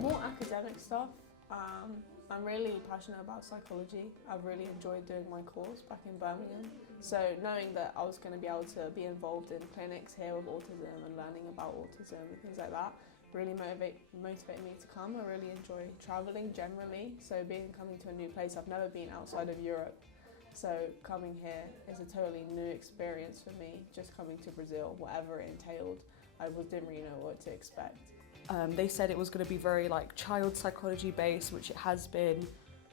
More academic stuff. I'm really passionate about psychology. I've really enjoyed doing my course back in Birmingham. So knowing that I was going to be able to be involved in clinics here with autism and learning about autism and things like that really motivated me to come. I really enjoy travelling generally. So coming to a new place, I've never been outside of Europe. So coming here is a totally new experience for me, just coming to Brazil, whatever it entailed. I didn't really know what to expect. They said it was going to be very child psychology based, which it has been.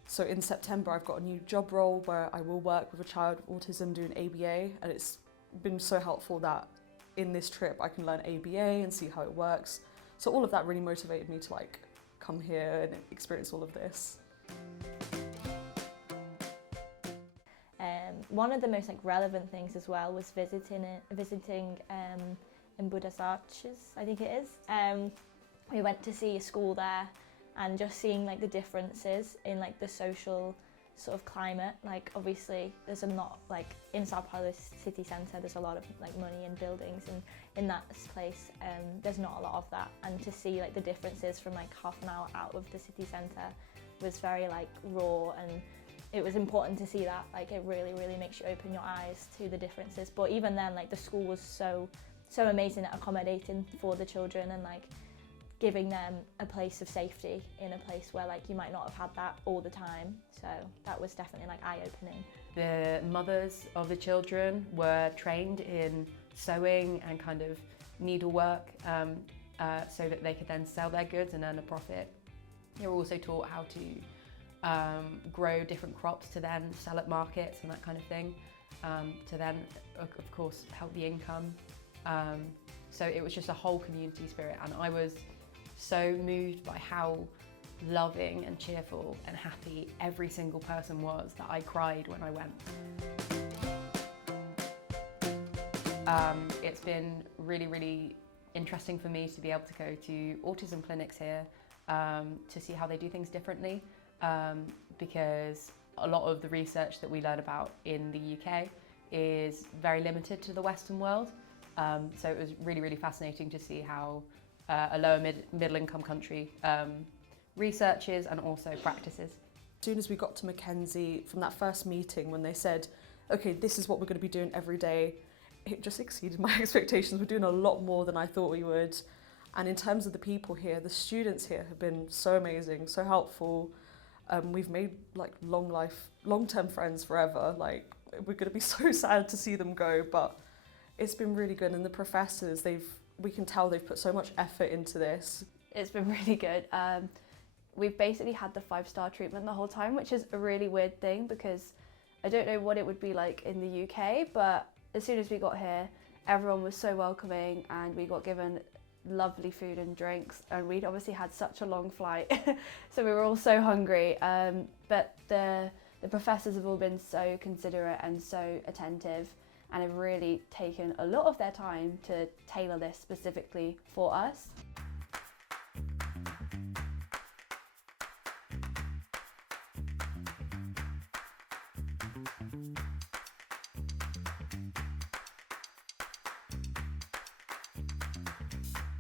So in September I've got a new job role where I will work with a child with autism doing ABA, and it's been so helpful that in this trip I can learn ABA and see how it works. So all of that really motivated me to come here and experience all of this. One of the most relevant things as well was visiting in Buenos Aires, I think it is. We went to see a school there, and just seeing the differences in the social sort of climate. Obviously there's a lot in Sao Paulo city centre, there's a lot of money and buildings, and in that place there's not a lot of that. And to see the differences from half an hour out of the city centre was very raw, and it was important to see that. It really makes you open your eyes to the differences. But even then, the school was so amazing at accommodating for the children and giving them a place of safety in a place where you might not have had that all the time. So that was definitely eye-opening. The mothers of the children were trained in sewing and kind of needlework so that they could then sell their goods and earn a profit. They were also taught how to grow different crops to then sell at markets and that kind of thing, to then of course help the income. So it was just a whole community spirit, and I was so moved by how loving and cheerful and happy every single person was that I cried when I went. It's been really interesting for me to be able to go to autism clinics here to see how they do things differently, because a lot of the research that we learn about in the UK is very limited to the Western world. So it was really fascinating to see how a lower middle income country researches and also practices. As soon as we got to Mackenzie, from that first meeting when they said, okay, this is what we're going to be doing every day, it just exceeded my expectations. We're doing a lot more than I thought we would. And in terms of the people here, the students here have been so amazing, so helpful. We've made long-term friends forever. We're going to be so sad to see them go, but it's been really good. And the professors, we can tell they've put so much effort into this. It's been really good. We've basically had the 5-star treatment the whole time, which is a really weird thing because I don't know what it would be like in the UK, but as soon as we got here, everyone was so welcoming and we got given lovely food and drinks, and we'd obviously had such a long flight so we were all so hungry, but the professors have all been so considerate and so attentive and have really taken a lot of their time to tailor this specifically for us.